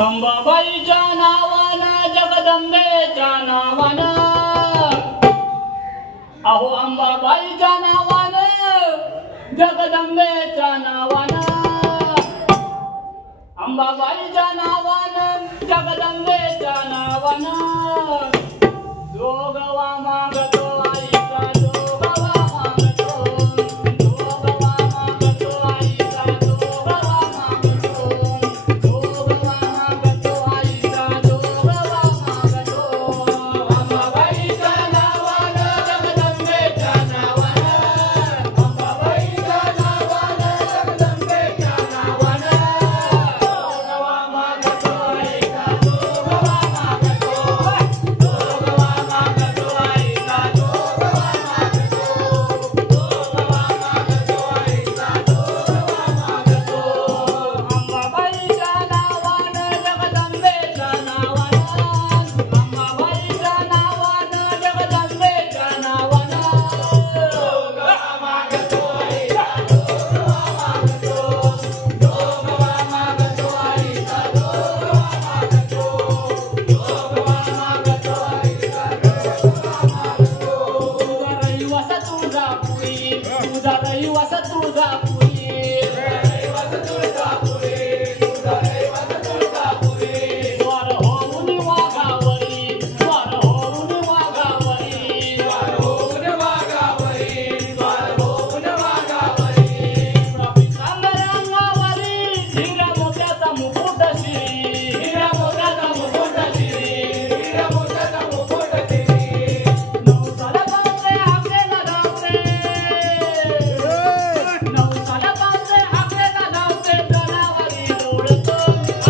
अंबाबाईच्या नावानं जगदंबेच्या नावानं अहो अंबाबाईच्या नावानं जगदंबेच्या नावानं अंबाबाईच्या नावानं जगदंबेच्या नावानं जोगवा मागतो आईचा जोगवा मागतो जोगवा मागतो आईचा जोगवा मागतो जोगवा मागतो आईचा जोगवा मागतो अंबाबाईच्या नावानं जगदंबेच्या नावानं अंबाबाईच्या नावानं जगदंबेच्या नावानं जोगवा मागतो आईचा जोगवा मागतो जोगवा मागतो आईचा जोगवा मागतो जोगवा मागतो आईचा जोगवा मागतो अंबाबाईच्या नावानं जगदंबेच्या नावानं अंबाबाईच्या नावानं जगदंबेच्या नावानं जोगवा मागतो आईचा जोगवा मागतो जोगवा मागतो आईचा जोगवा मागतो जोगवा मागतो आईचा जोगवा मागतो तुझा रहिवास तुळजापुरी तुझा रहिवास तुळजापुरी रहिवास तुळजापुरी तुझा रहिवास तुळजापुरी द्वार होऊन वाघावरी द्वार होऊन वाघावरी द्वार होऊन वाघावरी द्वार होऊन वाघावरी अंगावरी हिरा मोत्याचा मुकुट श्री हिरा मोत्याचा मुकुट श्री हिरा मोत्याचा मुकुट श्री नवसाला पावले हाकेला धावते नवसाला पावले हाकेला धावते जनावरी डोळतो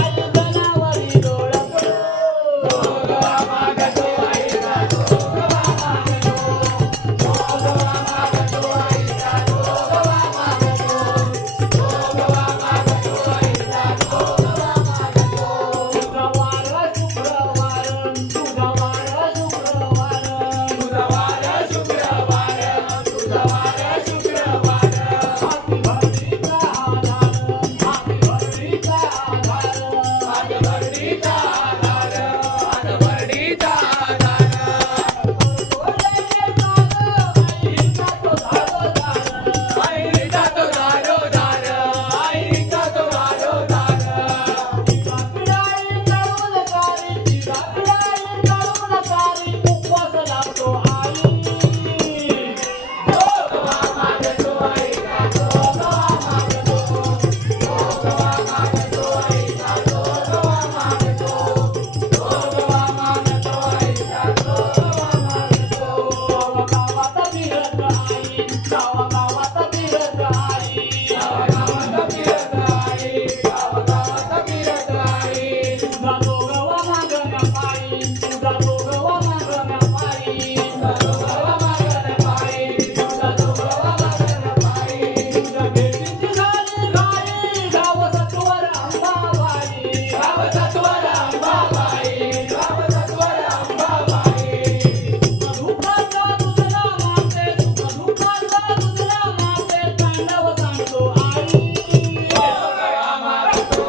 आई जनावरी डोळतो जोगवा मागतो आईचा जोगवा मागतो जोगवा मागतो आईचा जोगवा मागतो जोगवा मागतो आईचा जोगवा मागतो तुझा वार शुक्रवार तुझा वार शुक्रवार तुझा वार शुक्रवार तुझा वार शुक्रवार हाती भरणीचा आधार हाती भरणीचा आधार हात भरणीचा आधार हात भरणीचा आधार बोलायचे आईचा तो धारोदार आईचा तो धारोदार आईचा तो धारोदार तिचा पिढाई तरुणकारी तिचा पिढाई तरुणकारी उपवास लावतो आई जोगवा मागतो आईचा जोगवा मागतो जोगवा मागतो आईचा जोगवा मागतो जोगवा मागतो आईचा जोगवा मागतो गावागावात फिरत आई गावागावात फिरत आई गावागावात फिरत आई गावागावात फिरत आई तुझा जोगवा मागण्या पायी तुझा जोगवा मागण्या पायी तुझा जोगवा मागण्या पायी तुझा जोगवा मागण्या पायी तुझ्या भेटीची झाली घाई गाव सत्वर अंबाबाई गाव सत्वर अंबाबाई गाव सत्वर अंबाबाई सुखदुःखाचा तुझला माते सुखदुःखाचा तुझला माते तांडव सांगतो आई जोगवा मागतो